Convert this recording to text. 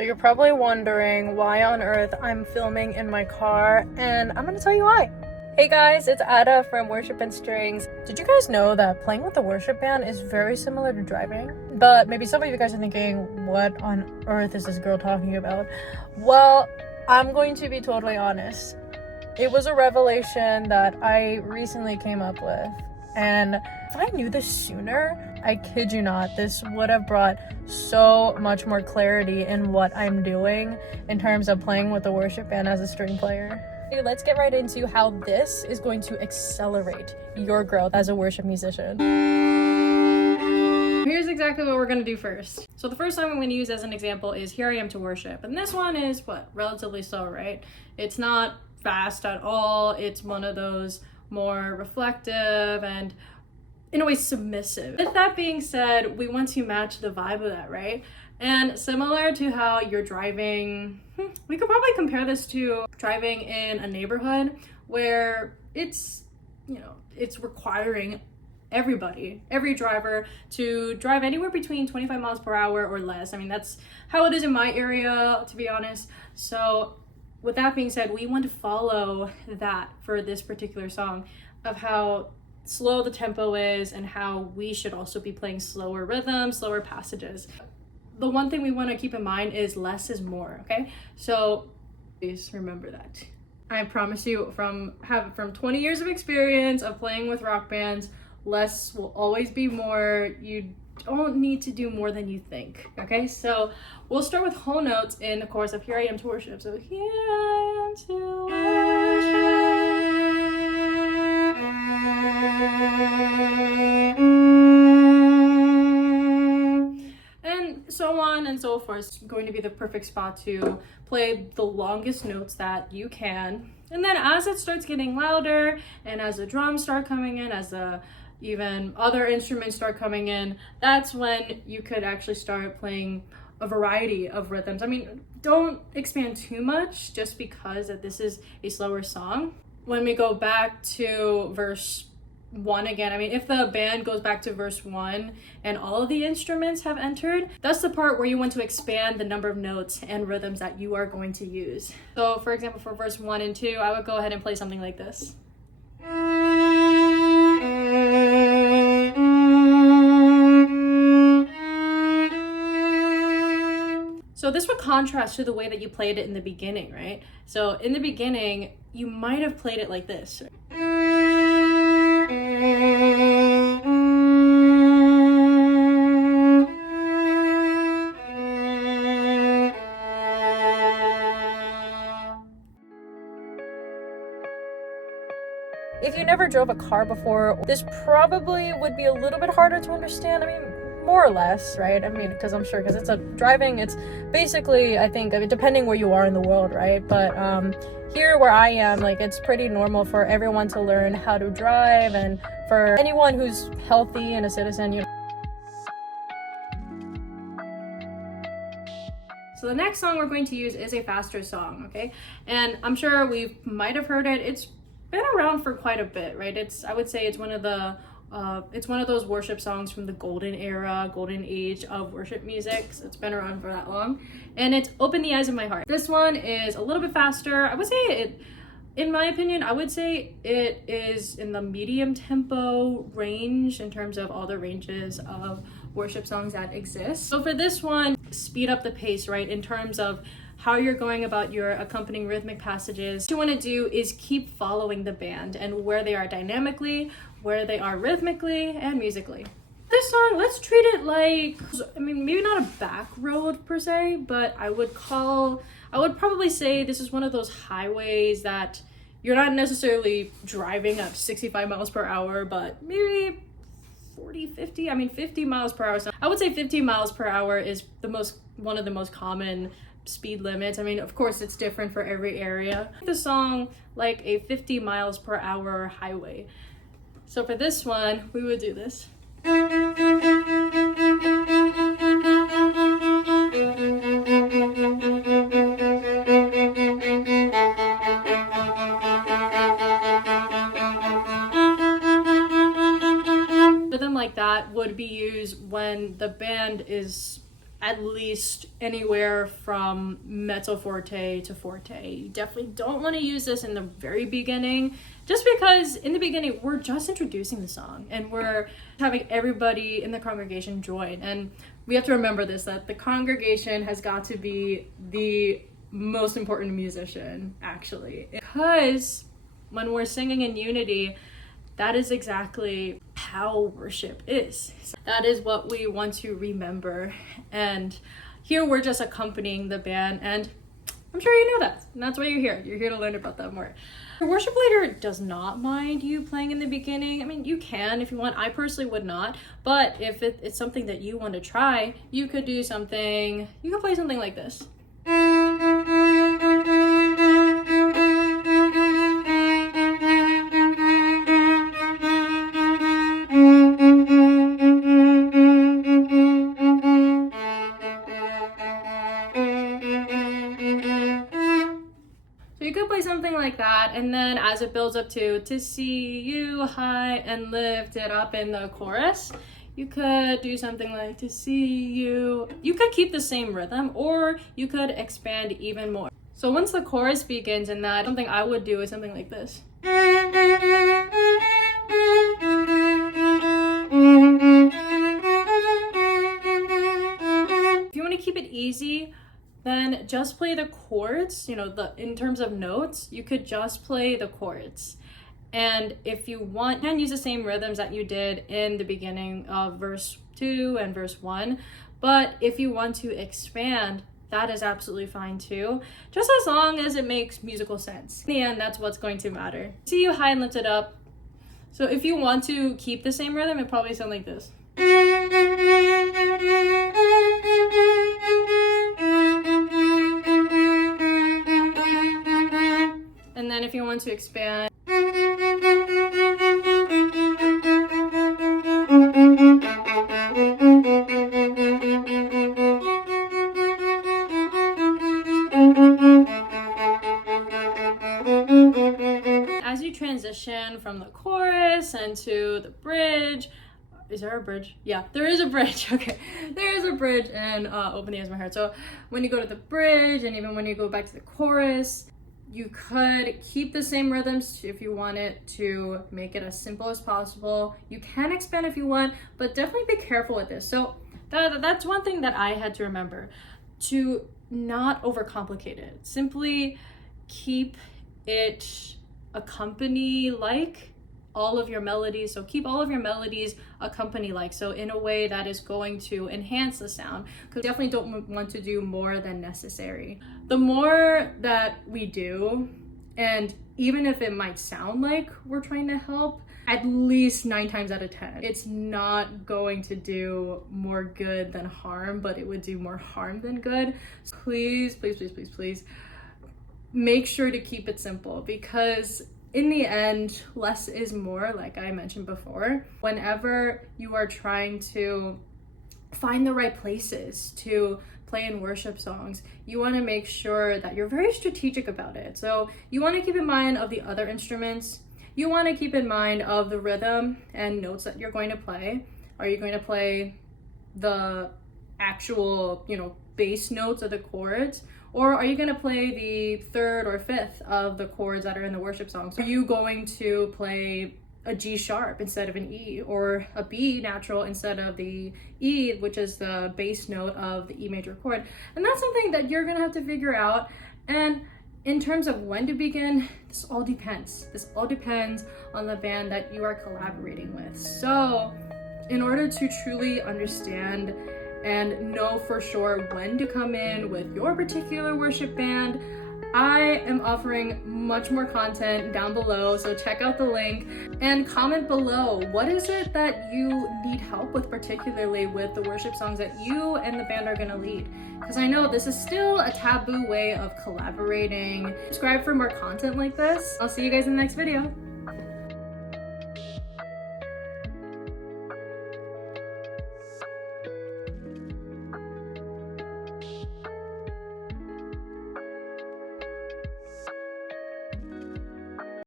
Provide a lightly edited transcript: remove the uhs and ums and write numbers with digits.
So you're probably wondering why on earth I'm filming in my car, and I'm gonna tell you why. Hey guys, it's Ada from Worship and Strings. Did you guys know that playing with the worship band is very similar to driving? But maybe some of you guys are thinking, what on earth is this girl talking about? Well, I'm going to be totally honest. It was a revelation that I recently came up with. And if I knew this sooner, I kid you not, this would have brought so much more clarity in what I'm doing in terms of playing with the worship band as a string player. Okay, let's get right into how this is going to accelerate your growth as a worship musician. Here's exactly what we're going to do first. So the first song I'm going to use as an example is Here I Am to Worship. And this one is relatively slow, right? It's not fast at all. It's one of those more reflective and in a way submissive. With that being said, we want to match the vibe of that, right? And similar to how you're driving, we could probably compare this to driving in a neighborhood where it's requiring every driver to drive anywhere between 25 miles per hour or less. I mean, that's how it is in my area, to be honest. So with that being said, we want to follow that for this particular song of how slow the tempo is and how we should also be playing slower rhythms, slower passages. The one thing we want to keep in mind is less is more, okay? So please remember that. I promise you, from 20 years of experience of playing with rock bands, less will always be more. You don't need to do more than you think, okay? So we'll start with whole notes in the chorus of Here I Am to Worship. So here I am to worship, and so on and so forth. It's going to be the perfect spot to play the longest notes that you can. And then as it starts getting louder and as the drums start coming in, as the even other instruments start coming in, that's when you could actually start playing a variety of rhythms. I mean, don't expand too much just because that this is a slower song. When we go back to verse 1 again, I mean, if the band goes back to verse 1 and all of the instruments have entered, that's the part where you want to expand the number of notes and rhythms that you are going to use. So for example, for verse 1 and 2, I would go ahead and play something like this. So this would contrast to the way that you played it in the beginning, right? So in the beginning, you might have played it like this. If you never drove a car before, this probably would be a little bit harder to understand. I mean, more or less, right? I mean, because it's driving, it's basically, I think, depending where you are in the world, right? But here where I am, it's pretty normal for everyone to learn how to drive, and for anyone who's healthy and a citizen, So the next song we're going to use is a faster song, okay? And I'm sure we might have heard it. It's been around for quite a bit, right? I would say it's one of those worship songs from the golden age of worship music. So it's been around for that long, and it's Open the Eyes of My Heart. This one is a little bit faster. I would say in my opinion, I would say it is in the medium tempo range in terms of all the ranges of worship songs that exist. So for this one, speed up the pace, right? In terms of how you're going about your accompanying rhythmic passages. What you want to do is keep following the band and where they are dynamically, where they are rhythmically and musically. This song, let's treat it like, maybe not a back road per se, but I would probably say this is one of those highways that you're not necessarily driving at 65 miles per hour, but maybe 50 miles per hour. So I would say 50 miles per hour is one of the most common speed limits. I mean, of course, it's different for every area. The song like a 50 miles per hour highway. So for this one, we would do this. Rhythm like that would be used when the band is at least anywhere from mezzo forte to forte. You definitely don't want to use this in the very beginning, just because in the beginning we're just introducing the song and we're having everybody in the congregation join. And we have to remember this, that the congregation has got to be the most important musician, actually, because when we're singing in unity, that is exactly how worship is. That is what we want to remember. And here we're just accompanying the band, and I'm sure you know that. And that's why you're here. You're here to learn about that more. The worship leader does not mind you playing in the beginning. I mean, you can if you want. I personally would not. But if it's something that you want to try, you could do something, you could play something like this. So you could play something like that, and then as it builds up to see you high and lift it up in the chorus, you could do something like to see you. You could keep the same rhythm, or you could expand even more. So once the chorus begins in that, something I would do is something like this. If you want to keep it easy, then just play the chords, in terms of notes, you could just play the chords. And if you want, you can use the same rhythms that you did in the beginning of verse 2 and verse 1. But if you want to expand, that is absolutely fine too, just as long as it makes musical sense. In the end, that's what's going to matter. See you high and lift it up. So if you want to keep the same rhythm, it probably sound like this. And then if you want to expand, as you transition from the chorus and to the bridge, is there a bridge? Yeah, there is a bridge. Okay, there is a bridge in Open the Ears of My Heart. So when you go to the bridge and even when you go back to the chorus, you could keep the same rhythms if you want it to make it as simple as possible. You can expand if you want, but definitely be careful with this. So that's one thing that I had to remember, to not overcomplicate it. Simply keep it accompany like all of your melodies. So keep all of your melodies accompany like, so in a way that is going to enhance the sound, because definitely don't want to do more than necessary. The more that we do, and even if it might sound like we're trying to help, at least 9 times out of 10, it's not going to do more good than harm, but it would do more harm than good. So please, please, please, please, please make sure to keep it simple, because in the end, less is more, like I mentioned before. Whenever you are trying to find the right places to play in worship songs, you want to make sure that you're very strategic about it. So you want to keep in mind of the other instruments. You want to keep in mind of the rhythm and notes that you're going to play. Are you going to play the actual, bass notes of the chords? Or are you going to play the 3rd or 5th of the chords that are in the worship song? So are you going to play a G sharp instead of an E, or a B natural instead of the E, which is the bass note of the E major chord? And that's something that you're going to have to figure out. And in terms of when to begin, this all depends. This all depends on the band that you are collaborating with. So in order to truly understand and know for sure when to come in with your particular worship band, I am offering much more content down below, so check out the link and comment below. What is it that you need help with, particularly with the worship songs that you and the band are gonna lead? Because I know this is still a taboo way of collaborating. Subscribe for more content like this. I'll see you guys in the next video.